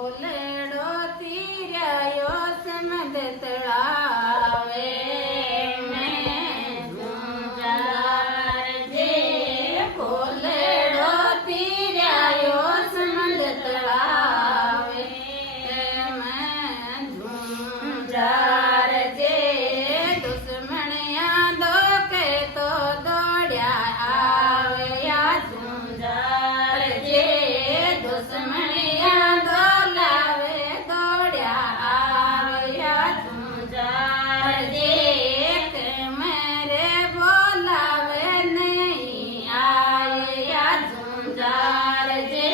કોલેડો તીર્યાયો સમદ તળાવે મેં ઝુંઝાર જે કોલેડો તીર્યાયો સમદ તળાવે મેં ઝુંઝાર જે દુશ્મણિયા દોકે તો દોડ્યા આવ્યા ઝુંઝાર જે દુશ્મણિયા દોલાવે દોડ્યા આવ્યા ઝુંઝાર જે કે મેરે બોલાવે નહીં આવ્યા ઝુંઝાર જે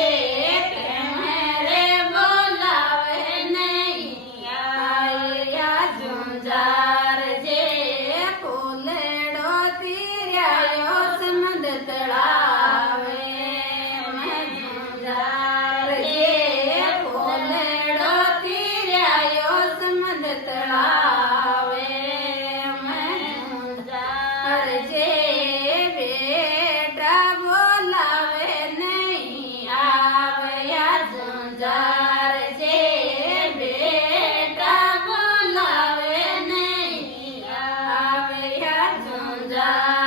કે મેરે બોલાવે નહીં આવ્યા ઝુંઝાર જે કોલેડો તીર્યાયો સમદ તળાવે મેં ઝુંઝાર જે કોલેડો તીર્યાયો સમદ તળાવે મેં ઝુંઝાર જે બેટા બોલાવે નહીં આવ્યા ઝુંઝાર જે બેટા બોલાવે નહીં આવ્યા ઝુંઝાર